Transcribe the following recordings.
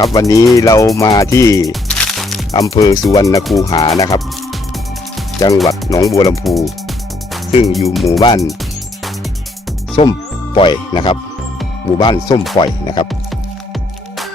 ครับวันนี้เรามาที่อำเภอสุวรรณคูหานะครับ จังหวัดหนองบัวลำพู ซึ่งอยู่หมู่บ้าน ส้มปล่อยนะครับ หมู่บ้านส้มปล่อยนะครับ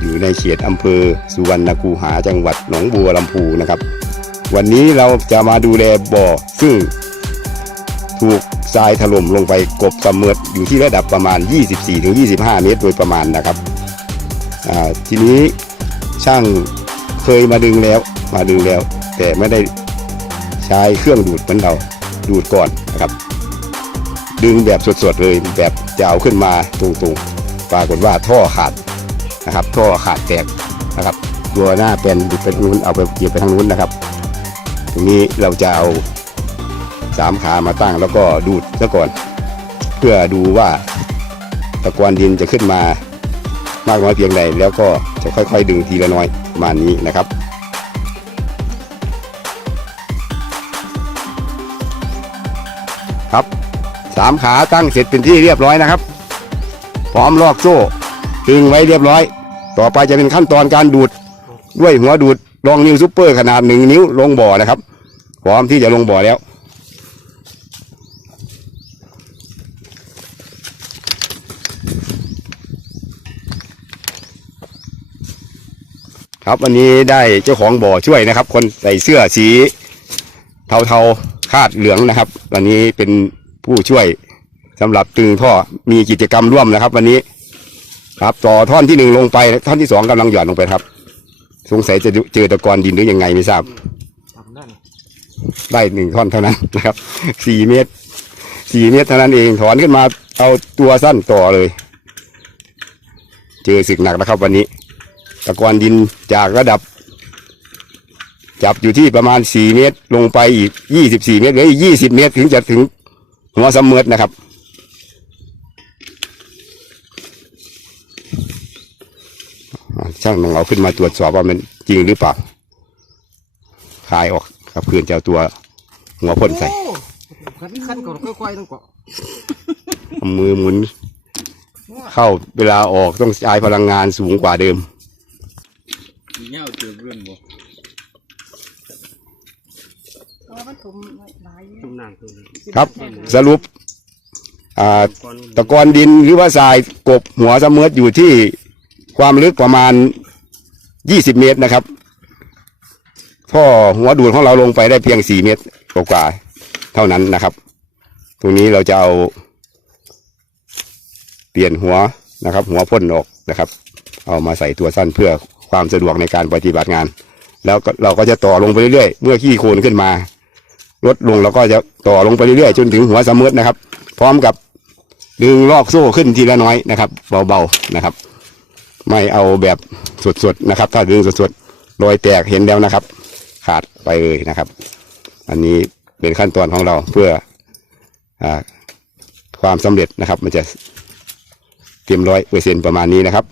อยู่ในเขตอำเภอสุวรรณคูหาจังหวัดหนองบัวลำพูนะครับ วันนี้เราจะมาดูแลบ่อซึ่งถูกทรายถล่มลงไปกบเสมออยู่ที่ระดับประมาณ 24-25 เมตรโดยประมาณนะครับ ทีนี้ช่างเคยมาดึงแล้ว มาดึงแล้ว แต่ไม่ได้ใช้เครื่องดูดเหมือนเราดูดก่อนนะครับ ดึงแบบสดๆเลยแบบจะเอาขึ้นมาตรงๆปรากฏว่าท่อขาดนะครับ ท่อขาดแตกนะครับ ตัวหน้าเป็นดูดไปทางนู้นเอาไปเกี่ยวไปทางนู้นนะครับ ตรงนี้เราจะเอาสามขามาตั้งแล้วก็ดูดซะก่อน เพื่อดูว่าตะกอนดินจะขึ้นมาากน้อยเพียงใดแล้วก็จะค่อย ๆ ดึงทีละน้อยประมาณนี้นะครับครับสามขาตั้งเสร็จเป็นที่เรียบร้อยนะครับ พร้อมลอกโซ่ดึงไว้เรียบร้อย ต่อไปจะเป็นขั้นตอนการดูดด้วยหัวดูดรองนิ้วซุปเปอร์ขนาดหนึ่งนิ้วลงบ่อนะครับ พร้อมที่จะลงบ่อแล้ว ครับวันนี้ได้เจ้าของบ่อช่วยนะครับ คนใส่เสื้อสี เทาๆคาดเหลืองนะครับ วันนี้เป็นผู้ช่วยสำหรับตึงท่อมีกิจกรรมร่วมนะครับ วันนี้ ครับต่อท่อนที่หนึ่งลงไปท่อนที่สองกำลังหย่อนลงไปครับ สงสัยจะเจอตะกอนดินหรือยังไงไม่ทราบได้หนึ่งท่อนเท่านั้นนะครับสี่เมตรสี่เมตรเท่านั้นเองถอนขึ้นมาเอาตัวสั้นต่อเลย เจอศึกหนักนะครับวันนี้ ตะกอนดินจากระดับ จับอยู่ที่ประมาณสี่เมตรลงไปอีกยี่สิบสี่เมตรเหลืออีกยี่สิบเมตรถึงจะถึงหัวสำเมิดนะครับอ่าช่างต้องเอาขึ้นมาตรวจสอบว่ามันจริงหรือเปล่าคลายออกครับคืนจะเอาตัวหัวพ่นใส่โอ้ขั้นขั้นก่อนค่อยๆต้องเกาะเอามือหมุน เข้าเวลาออกต้องใช้พลังงานสูงกว่าเดิมมี เงาเจอเพื่อนบ่เพราะว่ามันถมไว้หลายอยู่ จุ่มน้ำคือครับ สรุปอ่าก้อนตะกอนดินหรือว่าทรายกบหัวเสมออยู่ที่ความลึกประมาณ 20 เมตรนะครับท่อหัวดูดของเราลงไปได้เพียง 4 เมตรกว่าๆเท่านั้นนะครับ ตรงนี้เราจะเอา เปลี่ยนหัวนะครับ หัวพ่นออกนะครับ เอามาใส่ตัวสั้นเพื่อ ความสะดวกในการปฏิบัติงาน แล้วเราก็จะต่อลงไปเรื่อยๆ เมื่อขี้โคลนขึ้นมา ลดลงเราก็จะต่อลงไปเรื่อยๆ จนถึงหัวสมุดนะครับ พร้อมกับดึงลอกโซ่ขึ้นทีละน้อยนะครับ เบาๆนะครับ ไม่เอาแบบสดๆนะครับ ถ้าดึงสดๆรอยแตกเห็นแล้วนะครับ ขาดไปเลยนะครับ อันนี้เป็นขั้นตอนของเราเพื่ออความสำเร็จนะครับ มันจะเต็มร้อยเปอร์เซ็นประมาณนี้นะครับ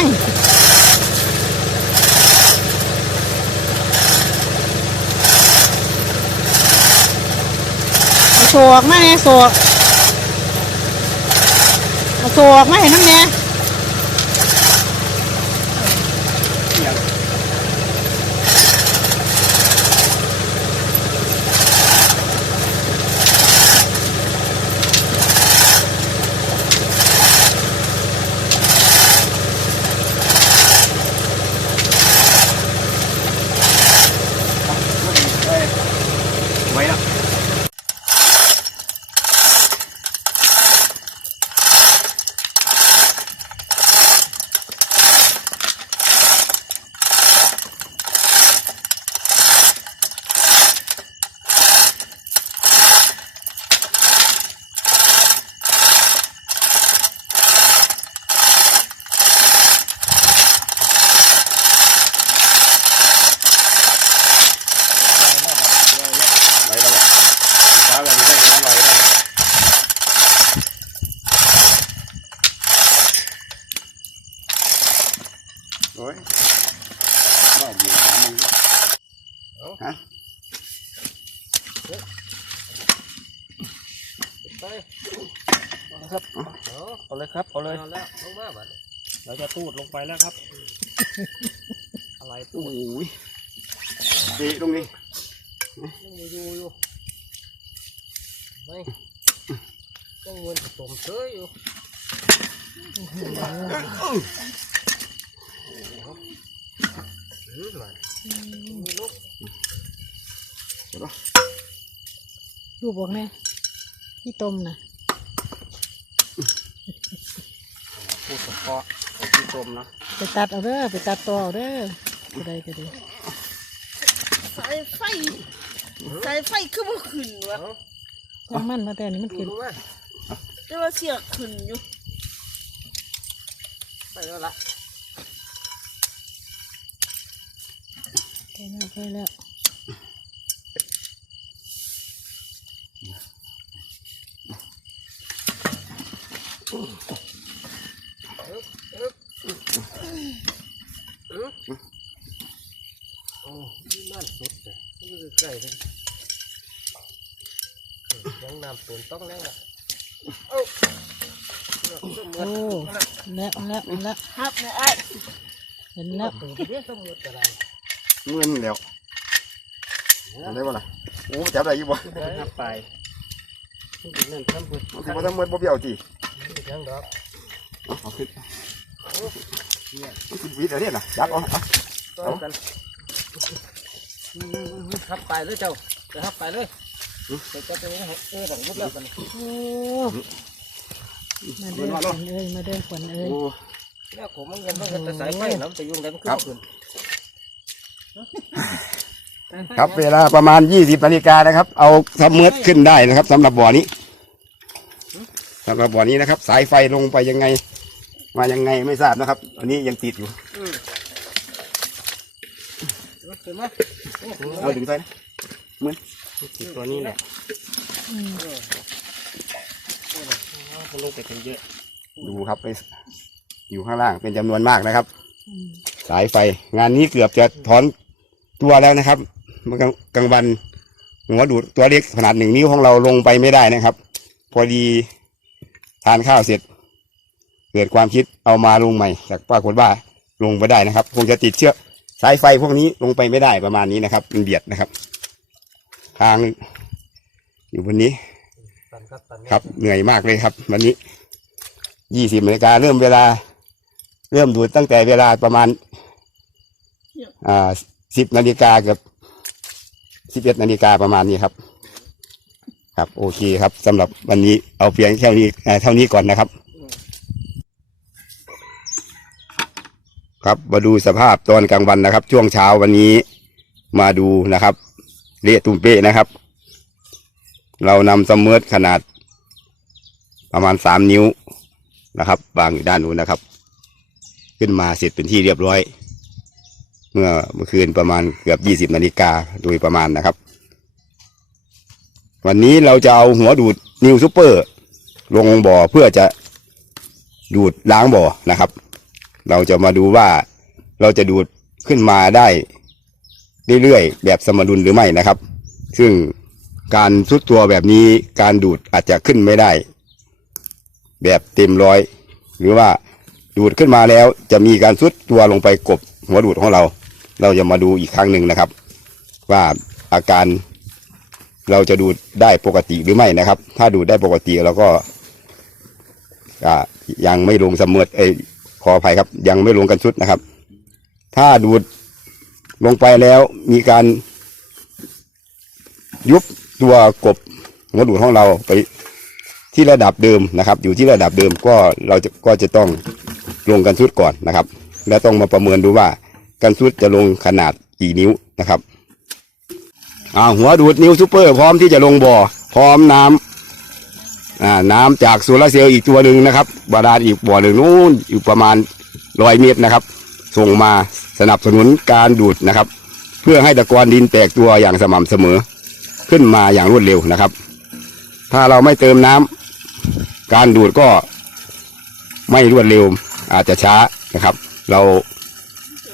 โศกมาเนี่ยโศกโศกมาเห็นน้ำเนี่ย ไว้แล้ว ไว้แล้วช้าแบบนี้ได้ยังไงได้โอ้ยว่าเดี๋ยวหามึงฮะ ไปครับเอาเลยครับเอาเลยเอาแล้วลงมาบัด เราจะตูดลงไปแล้วครับ อะไรโอ้ยดีตรงนี้ยังมีอยู่อยู่ไม่ต้องเงินสมเชยอยู่หือหน่อยมีลูกดูบอกแม่ที่ต้มนะ พูดเฉพาะไอ้ที่ชมนะไปตัดเอาเด้อไปตัดต่อเอาเด้อก็ได้ก็ดีสายไฟ สายไฟคือบ่ขึ้นวะช่างมันมาแต่อันนี้มันดูขึ้นรู้ไหมแต่ว่าเสียขึ้นอยู่ ไปแล้วละใช่แล้วใช่แล้ว โอ้ยนั่นสุดเลย นี่คือไก่เลยยังน้ำตุนต้องแน่ละโอ้สมุโอ้ดแล้วแล้วแล้วครับแม่ไอ้ายเห็นแล้วเรียกสมุดอะไรเงินแล้วได้ป่ะล่ะโอ้จับได้อยี่บ่นับไปนี่เป็นเงินทำบุญมันคือบ่ทำเมื่อบ่เบี้ยวจีเป็นยังดอกเอาขึ้นมันคือวิทย์อะไรเนี่ยนะจับเอาเอา ต่อกันทับไปเลยเจ้าจะทับไปเลยเจ้าจะไม่ให้เออหลังรุดแล้วกันโอ้มาเด้อขวัญเอ้ยมาเด้อขวัญเอ้ยโอ้แล้วผมมันยังไม่เห็นแต่สายไฟน้ำจะยุ่งกันขึ้นครับเวลาประมาณยี่สิบนาฬิกานะครับ เอาทำเมือดขึ้นได้นะครับสำหรับบ่อนี้สำหรับบ่อนี้นะครับ สายไฟลงไปยังไง มายังไงไม่ทราบนะครับ อันนี้ยังติดอยู่ เห็นไหมเอาดึงไปนะตัวนี้แหละอืมมันลงไปถึงเยอะ ดูครับไปอยู่ข้างล่างเป็นจำนวนมากนะครับอืมสายไฟงานนี้เกือบจะถอนตัวแล้วนะครับเมื่อกลางกลางวันหัวดูดตัวเล็กขนาดหนึ่งนิ้วของเราลงไปไม่ได้นะครับ พอดีทานข้าวเสร็จ เกิดความคิดเอามาลงใหม่แต่ปรากฏว่าลงไปได้นะครับ คงจะติดเชือก สายไฟพวกนี้ลงไปไม่ได้ประมาณนี้นะครับมันเบียดนะครับ ทางอยู่บนนี้ครับเหนื่อยมากเลยครับ วันนี้ยี่สิบนาฬิกาเริ่มเวลา เริ่มดูดตั้งแต่เวลาประมาณอ่าสิบนาฬิกากับสิบเอ็ดนาฬิกาประมาณนี้ครับ ครับ โอเคครับสำหรับวันนี้เอาเพียงแค่นี้เท่านี้ก่อนนะครับ ครับมาดูสภาพตอนกลางวันนะครับ ช่วงเช้าวันนี้มาดูนะครับเละตุ้มเป๊ะนะครับ เรานำสมเมร์ขนาด ประมาณสามนิ้วนะครับวางอยู่ด้านนู้นนะครับ ขึ้นมาเสร็จเป็นที่เรียบร้อย เมื่อเมื่อคืนประมาณเกือบยี่สิบนาฬิกาโดยประมาณนะครับ วันนี้เราจะเอาหัวดูดนิวซูเปอร์ ลงบ่อเพื่อจะดูดล้างบ่อนะครับ เราจะมาดูว่าเราจะดูดขึ้นมาได้เรื่อยๆแบบสมดุลหรือไม่นะครับ ซึ่งการทุดตัวแบบนี้การดูดอาจจะขึ้นไม่ได้ แบบเต็มร้อย หรือว่าดูดขึ้นมาแล้วจะมีการซุดตัวลงไปกบหัวดูดของเรา เราจะมาดูอีกครั้งหนึ่งนะครับ ว่าอาการเราจะดูดได้ปกติหรือไม่นะครับ ถ้าดูดได้ปกติเราก็ยังไม่ลงเสมอเอย ขออภัยครับ ยังไม่ลงกันชุดนะครับ ถ้าดูดลงไปแล้วมีการยุบตัวกบหัวดูดของเราไปที่ระดับเดิมนะครับ อยู่ที่ระดับเดิมก็เราจะก็จะต้องลงกันชุดก่อนนะครับ และต้องมาประเมินดูว่ากันชุดจะลงขนาดกี่นิ้วนะครับอ่าหัวดูดนิ้วซูเปอร์ พร้อมที่จะลงบ่อพร้อมน้ำอ่า น้ำจากโซลาร์เซลล์อีกตัวหนึ่งนะครับ บาดาลอีกบ่อหนึ่งนู้นอยู่ประมาณร้อยเมตรนะครับ ส่งมาสนับสนุนการดูดนะครับ เพื่อให้ตะกอนดินแตกตัวอย่างสม่ำเสมอ ขึ้นมาอย่างรวดเร็วนะครับ ถ้าเราไม่เติมน้ำการดูดก็ไม่รวดเร็วอาจจะช้านะครับ เรา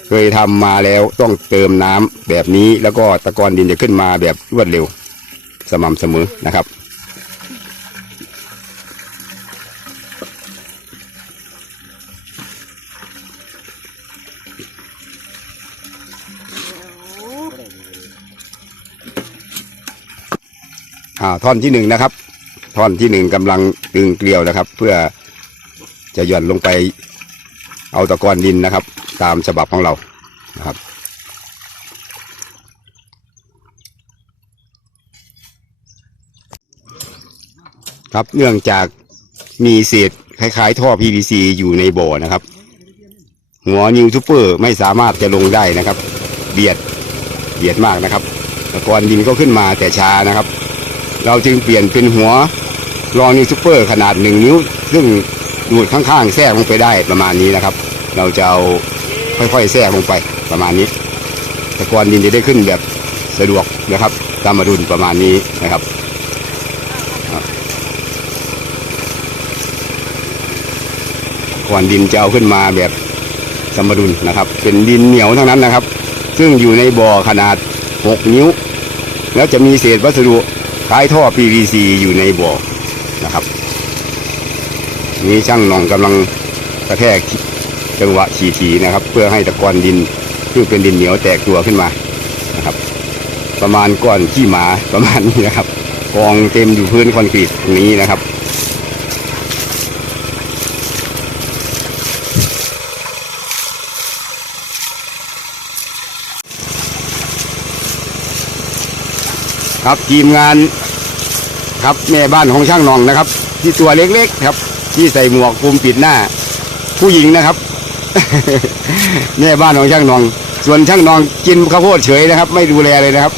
เคยทำมาแล้วต้องเติมน้ำแบบนี้แล้วก็ตะกอนดินจะขึ้นมาแบบรวดเร็ว สม่ำเสมอนะครับ อ่าท่อนที่หนึ่งนะครับ ท่อนที่หนึ่งกำลังดึงเกลียวนะครับ เพื่อจะหย่อนลงไป เอาตะกอนดินนะครับ ตามฉบับของเรานะครับครับเนื่องจากมีเศษคล้ายๆ ท่อ PVC อยู่ในบ่อนะครับ หัวนิวทูเปอร์ไม่สามารถจะลงได้นะครับ เบียดเบียดมากนะครับตะกอนดินก็ขึ้นมาแต่ช้านะครับ เราจึงเปลี่ยนเป็นหัวรองนิวซูเปอร์ขนาดหนึ่งนิ้ว ซึ่งดูดข้างๆแทรกลงไปได้ประมาณนี้นะครับ เราจะเอาค่อยๆแทรกลงไปประมาณนี้ตะกอนดินจะได้ขึ้นแบบสะดวกนะครับ ตามมาดุลประมาณนี้นะครับครับตะกอนดินจะเอาขึ้นมาแบบสมดุลนะครับ เป็นดินเหนียวทั้งนั้นนะครับ ซึ่งอยู่ในบ่อขนาด 6 นิ้ว แล้วจะมีเศษวัสดุ คล้ายท่อ PVC อยู่ในบ่อนะครับ นี่ช่างหนองกำลังกระแทกจังหวะฉีทีนะครับ เพื่อให้ตะกอนดินซึ่งเป็นดินเหนียวแตกตัวขึ้นมานะครับ ประมาณก้อนขี้หมาประมาณนี้นะครับกองเต็มอยู่พื้นคอนกรีตตรงนี้นะครับ ครับทีมงานครับแม่บ้านของช่างนองนะครับ ที่ตัวเล็กๆครับ ที่ใส่หมวกคลุมปิดหน้า ผู้หญิงนะครับ แม่บ้านของช่างนอง ส่วนช่างนองกินข้าวโพดเฉยนะครับ ไม่ดูแลเลยนะครับ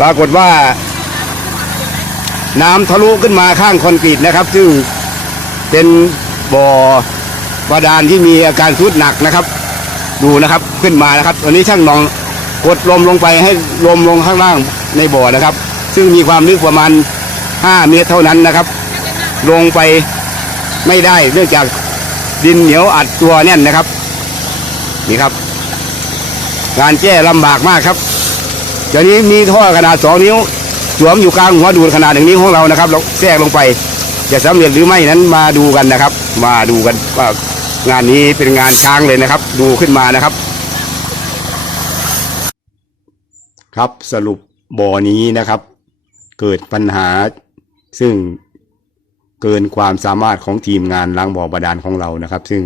ปรากฏว่า น้ำทะลุขึ้นมาข้างคอนกรีตนะครับ ซึ่งเป็นบ่อบาดาลที่มีอาการทุดหนักนะครับ ดูนะครับขึ้นมานะครับตอนนี้ช่างนองกดลมลงไปให้ลมลงข้างล่างในบ่อนะครับ ซึ่งมีความลึกประมาณ 5 เมตรเท่านั้นนะครับ ลงไปไม่ได้เนื่องจากดินเหนียวอัดตัวแน่นนะครับ นี่ครับ การแก้ลำบากมากครับ เดี๋ยวนี้มีท่อขนาดสองนิ้ว สวมอยู่กลางหัวดูดขนาดหนึ่งนิ้วของเรานะครับเราแทรกลงไปจะสำเร็จหรือไม่นั้นมาดูกันนะครับ มาดูกันว่างานนี้เป็นงานช้างเลยนะครับ ดูขึ้นมานะครับ ครับสรุปบ่อนี้นะครับ เกิดปัญหาซึ่งเกินความสามารถของทีมงานล้างบ่อบาดาลของเรานะครับ ซึ่ง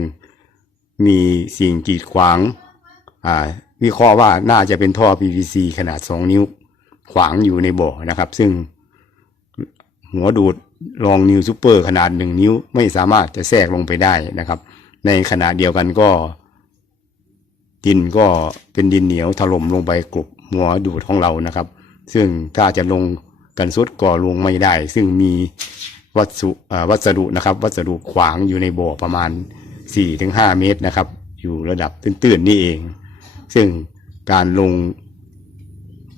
มีสิ่งกีดขวางอ่าวิเคราะห์ว่าน่าจะเป็นท่อ PVC ขนาด 2 นิ้วขวางอยู่ในบ่อนะครับ ซึ่งหัวดูดรองนิวซูเปอร์ขนาดหนึ่งนิ้วไม่สามารถจะแทรกลงไปได้นะครับ ในขณะเดียวกันก็ ดินก็เป็นดินเหนียวถล่มลงไปกลบหัวดูดของเรานะครับ ซึ่งถ้าจะลงกันสุดก็ลงไม่ได้ ซึ่งมีวัสดุวัสดุนะครับ วัสดุขวางอยู่ในบ่อประมาณ 4-5 เมตรนะครับ อยู่ระดับตื้นๆนี่เอง ซึ่งการลง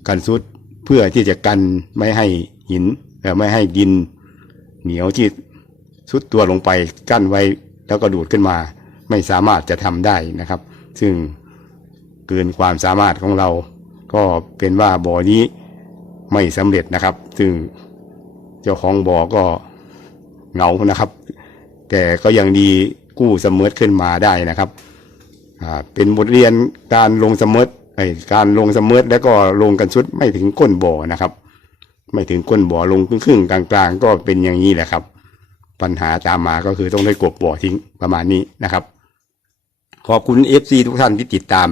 กันสุดเพื่อที่จะกันไม่ให้หินเอ่ไม่ให้ดินเหนียวที่สุดตัวลงไปกั้นไว้แล้วก็ดูดขึ้นมา ไม่สามารถจะทำได้นะครับ ซึ่งเกินความสามารถของเรา ก็เป็นว่าบ่อนี้ไม่สำเร็จนะครับ ซึ่งเจ้าของบ่อก็เหงานะครับ แต่ก็ยังดีกู้เสมอขึ้นมาได้นะครับ เป็นบทเรียนการลงสมอไอยการลงสมอแล้วก็ลงกันชุดไม่ถึงก้นบ่อนะครับ ไม่ถึงก้นบ่อลงครึ่งๆกลางๆ ก็เป็นอย่างนี้แหละครับ ปัญหาตามมาก็คือต้องได้กบบ่อทิ้งประมาณนี้นะครับ ขอบคุณ FC ทุกท่านที่ติดตาม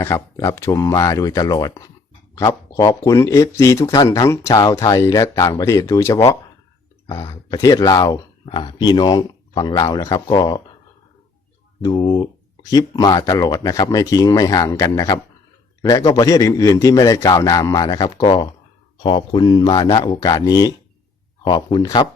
นะครับ รับชมมาโดยตลอดครับ ขอบคุณ FC ทุกท่านทั้งชาวไทยและต่างประเทศโดยเฉพาะประเทศลาวพี่น้องฝั่งลาวนะครับ ก็ดู คลิปมาตลอดนะครับ ไม่ทิ้งไม่ห่างกันนะครับ และก็ประเทศอื่น ๆ ที่ไม่ได้กล่าวนามมานะครับ ก็ขอบคุณมาณโอกาสนี้ ขอบคุณครับ